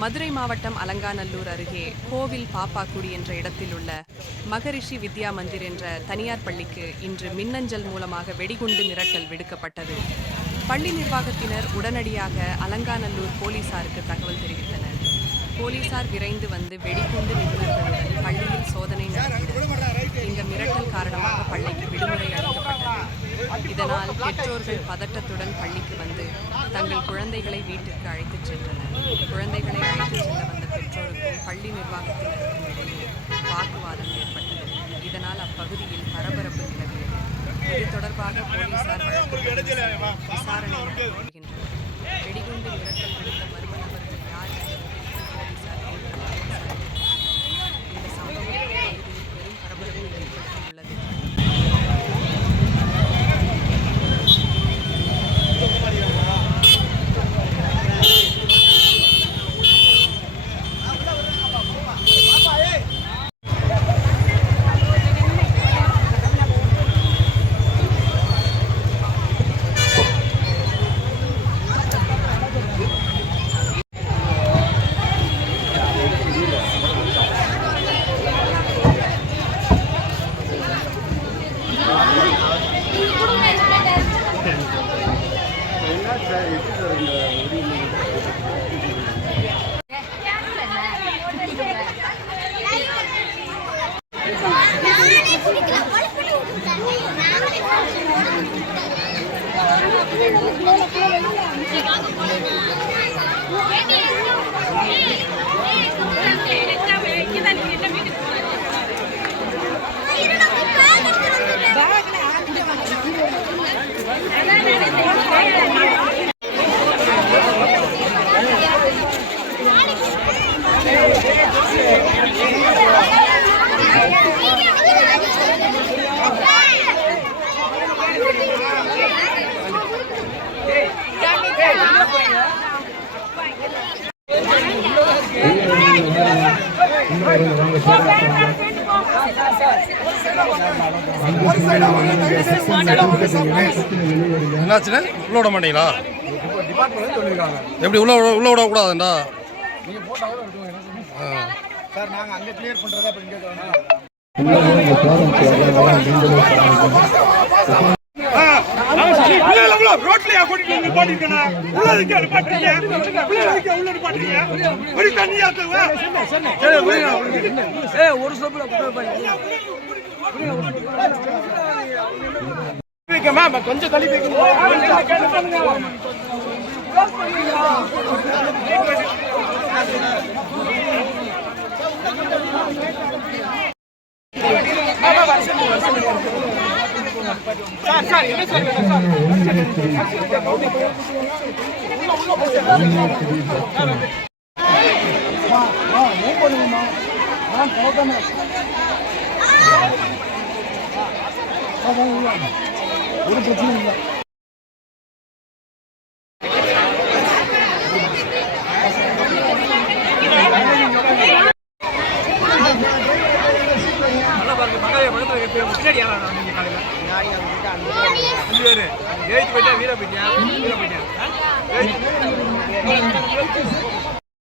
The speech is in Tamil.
மதுரை மாவட்டம் அலங்காநல்லூர் அருகே கோவில் பாப்பாக்குடி என்ற இடத்தில் உள்ள மகரிஷி வித்யா மந்திர் என்ற தனியார் பள்ளிக்கு இன்று மின்னஞ்சல் மூலமாக வெடிகுண்டு மிரட்டல் விடுக்கப்பட்டது. பள்ளி நிர்வாகத்தினர் உடனடியாக அலங்காநல்லூர் போலீசாருக்கு தகவல் தெரிவித்தனர். போலீசார் விரைந்து வந்து வெடிகுண்டு நிபுணர்களுடன் பள்ளியில் சோதனை நடத்தினர். இந்த மிரட்டல் காரணமாக பள்ளிக்கு விடுமுறை அளிக்கப்பட்டது. இதனால் பெற்றோர்கள் பதட்டத்துடன் பள்ளிக்கு வந்து தங்கள் குழந்தைகளை வீட்டிற்கு அழைத்துச் சென்றனர். குழந்தைகளை அழைத்துச் செல்ல வந்த பெற்றோருக்கும் பள்ளி நிர்வாகத்தினருக்கும் இடையே வாக்குவாதம் ஏற்பட்டது. இதனால் அப்பகுதியில் பரபரப்பு நிலவியது. இது தொடர்பாக போலீசார் வழக்கு விசாரணை நடத்தி வருகின்றனர். வெடிகுண்டு மிரட்டல் விடுத்த மர்ம நபர்கள் யார் என்பது போலீசார் இந்த சம்பவம் பகுதியில் பெரும் பரபரப்பை ஏற்படுத்தியுள்ளது. என்னாச்சுன்னா உள்ள விட மாட்டீங்களா? எப்படி உள்ள விடக்கூடாதுண்டா? சார் நாங்கள் அங்கே கிளியர் பண்ணுறதா இப்போ இங்கே ரோட்லயா கூட்டிட்டு பாட்டிருக்கா உள்ளதுக்கு பாட்டுறீங்க உள்ள பாட்டுறீங்க ஒரு தண்ணியா ஒரு சோப்புல கொஞ்சம் தள்ளி சார் சார் என்ன சார் ஒரு பிரச்சனை இல்லை. பின்னாடி யாரா நீங்க காலையில 5 பேரு ஜெயிச்சு போயிட்டா வீர போயிட்டியா